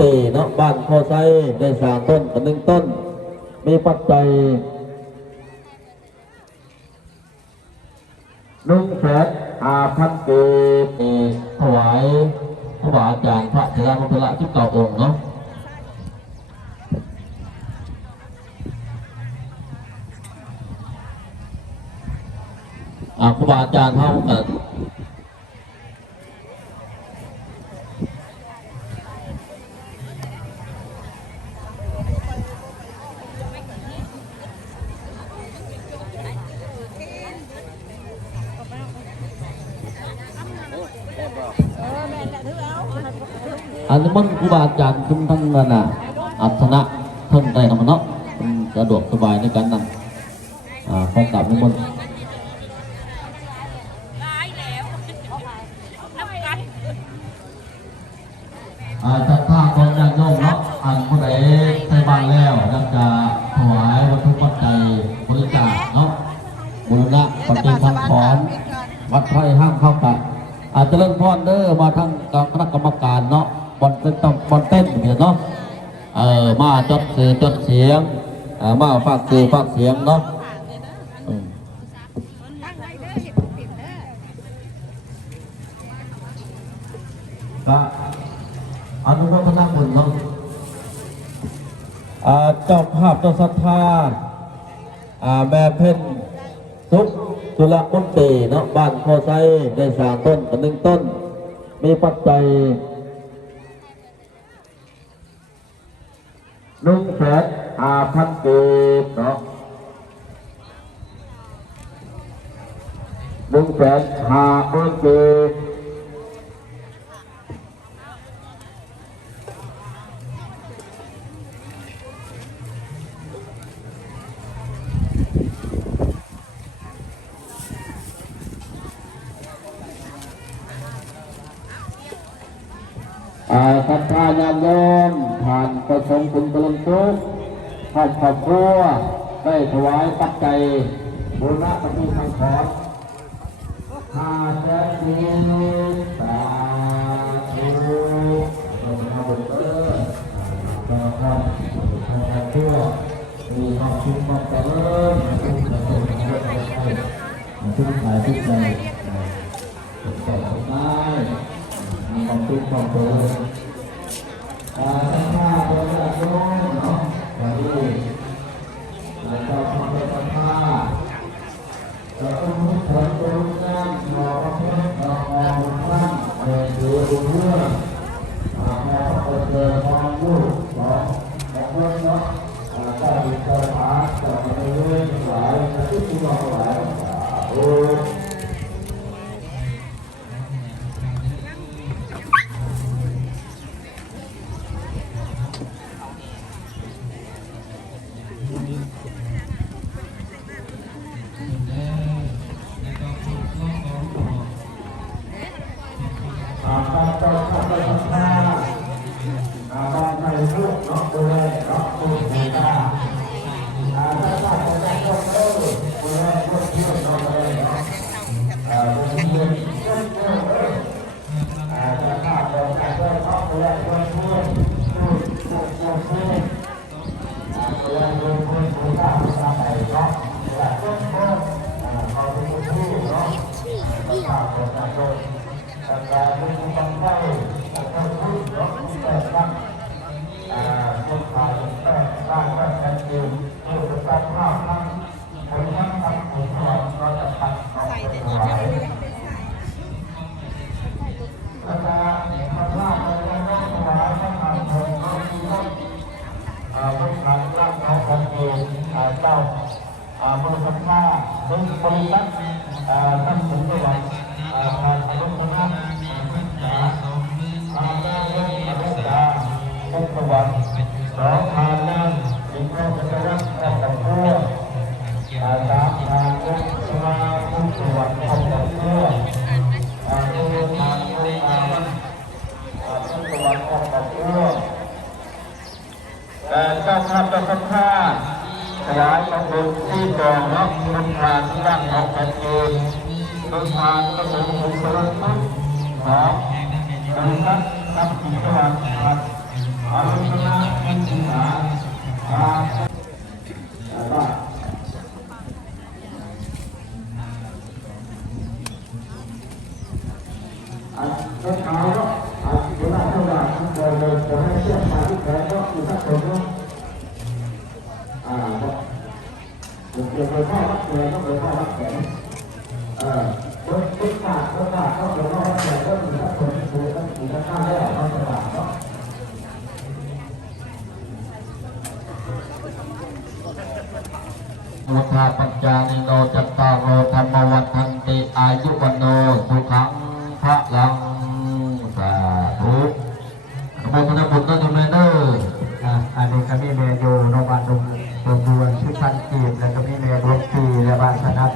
ตีเนาะบ้านโพไซได้สามต้นกับ1 ต้นมีปัจจัย1,500,000 กีบถวายพระบาทอาจารย์พระเถระพระละ19 องค์เนาะครูบาอาจารย์เท่ากันอันนี้มันครูบาอาจารย์ขึ้นทั้งนั้นน่ะอัศนะเพิ่งได้ทำเนาะสะดวกสบายในการนั่งพอกลับนิมนต์จัดท่าของญาติโยมเนาะอันผู้ใดใส่บาตรแล้วอยากจะถวายวัตถุปัจจัยบริจาคเนาะบูรณะปฏิสังขรณ์วัดไทยห้ามเข้ากันอาจจะเริ่มพรเด้อมาทั้งคณะกรรมการเนาะบอลเป็นต้องบอลเต้นเนาะมาจดสื่อจดเสียงมาฝากสื่อฝากเสียงเนาะก็อนุโมทนาบุญเนาะเจ้าภาพเจ้าศรัทธาแม่เพ็ญสุขจุลมุนตีเนาะบ้านโพไซได้สามต้นกับ1 ต้นมีปัจจัย1,500,000 กีบเนาะ1,500,000 กีบศรัทธาญาติโยมผ่านประสงค์คุณกำลังทุกครอบครัวได้ถวายปัจจัยบูรณะปฏิสังขรณ์500,000 กีบสาธุขอบคุณขอบคุณครอบครัวมีความสุขความเจริญทุกฝ่ายทุกใจทุกฝ่ายทุกฝ่ายมีความสุขความเจริญสัมภาษณ์ตัวญาติโยมเนาะวันนี้เราจะทำเป็นสัมภาษณ์จะต้องมีผลตรงนั้นเราต้องมีเราออกบุญบ้างเดินดูเรื่องเราต้องเดินความรู้ของเรื่องเนาะได้ดีใจหาจะไปเรื่อยๆหลายจะทุกที่เราหลายโอ้บริษัทมาบริษัทท่านสมบัติทางอนุสนาศึกษาได้เรื่องอนุสาพุทธวัตร2 ทานนั่งอีกข้อจะได้รับกับผู้3 ทานเรื่องสมาพุทธวัตรของผู้ทานพุทธวัตรของผู้แต่เจ้าภาพเจ้าศรัทธาขยายประบุที่กองรับบุญทานที่ร่างของแผ่นดินบุญทานก็เป็นบุญสรรพของบริษัททรัพย์สินสวัสดิ์ จะให้เชื่อมมาที่แขนก็คือถ้าคนก็เดี๋ยวไปพ่อรักเลยต้องไปพ่อรักแขนรถขาดก็ไปพ่อรักแขนก็คือถ้าคนคือต้องมีข้างได้ต้องสบายเนาะวุฒาปัญจานิโนจัตตารโอธรรมวัฏันติอายุวันโนสุขังพระลังสาธุขอบคุณทุกคนด้วยเด้ออันนี้ก็มีเมย์อยู่โรงพยาบาลดวนชื่อพันกีบแล้วก็มีเมย์ดวงปีและบางสนับ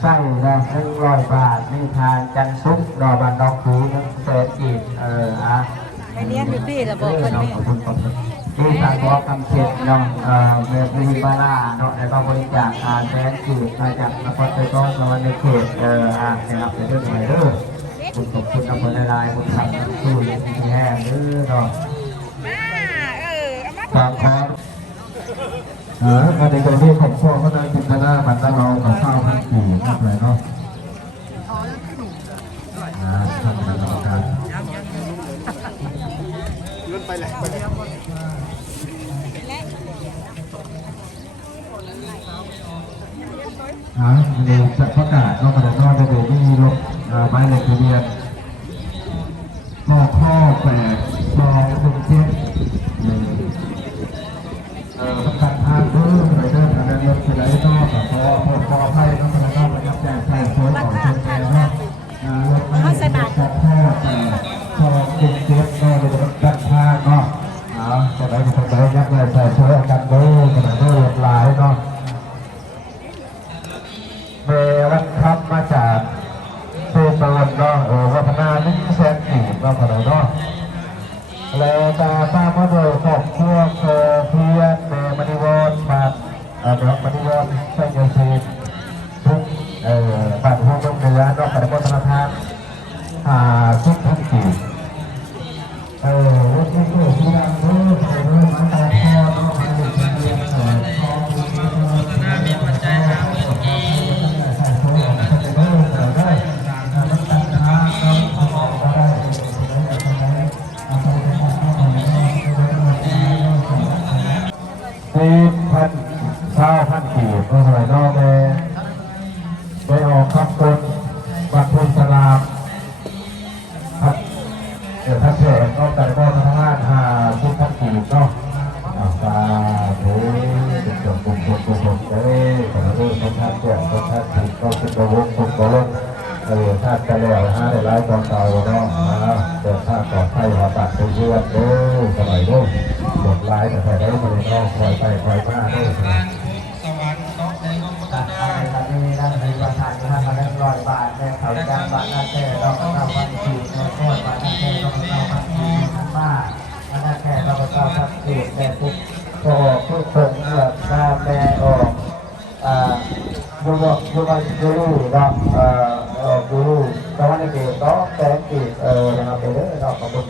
ไส้ละ100 บาทมีทานจันซุปรอบานดอกคู100,000 กีบไปเรียนอยู่พี่ระบบคนนี้ที่ทางขอคำเช็ดเนาะเมื่อปีบาร่าเนาะแล้วก็บริจาค100,000 กีบมาจากนครปฐมแล้วในเขตนะครับในเรื่องไหนเด้อคุณขอบคุณอำเภอละลายคุณทำสู้เลี้ยงแห้งเด้อเนาะฝากขอมาในกรณีของพ่อก็ได้กินกันหน้ามันตั้งเรากับข้าวพันกี่มากเลยเนาะท่านคณะกรรมการเลื่อนไปเลยในจะประกาศนอกจากนอกจะดูที่รถไม้ในทะเบียนข้อ8 2 1 7ประกาศทางเดินไปเดินทางนั้นรถที่ไหนก็ขอให้นอกจากนอกประทับใจใส่โซ่ของเชียงแสนว่ารถไม่ได้จัดข้อ2 1 7ก็เลยจะจัดทางเนาะจะได้ไปทางไหนยักษ์เลยใส่โซ่กันเดินขนาดนี้รถหลายเนาะเมื่อวันทับมาจากเตปานเนาะวัฒนา100,000 กีบเนาะขนาดเนาะแล้วจะตามมาโดยครอบครัวเพียรมณีวรมามณีวรใช่เงินซีทุกบ้านห้องเหนือนอกจากธนาคาร10,000 กีบรถที่ผู้ที่นำรถมาตามพ่อเนาะมาอยู่ที่เรียนพ่อมีปัจจัยนะ10,000 กีบก็หน่อยนอกเลยไปออกคำคนบัตรทุนสลามถ้าเสร็จนอกจากก็ทำงาน10,000 กีบเนาะสาธุจบจบขอให้คนท่านเกิดคนท่านถูกก็คิดประวุฒิถูกประวุฒิถ้าจะแล้วได้ร้ายกองเก่าเนาะแต่ถ้าก่อไฟหัวตัดไปเยือนสมัยหมดร้ายแต่ใครได้มาเลยเนาะคอยไปคอยมาตัดอะไรกันนี่นั่นในประธานท่านมาได้100 บาทแม่เขาจ้างบาทนั่นแค่เราก็เข้าวันที่โทษบาทนั่นแค่เราก็เข้าวันที่ท่านบ้านั่นแค่เราก็เข้าทักเกตแต่ทุกก็ออกทุกคนเลือกหน้าแม่ออกดูเนาะดูตะวันเกตก็แต่เกตนะครับไปเลยเราขอบคุณ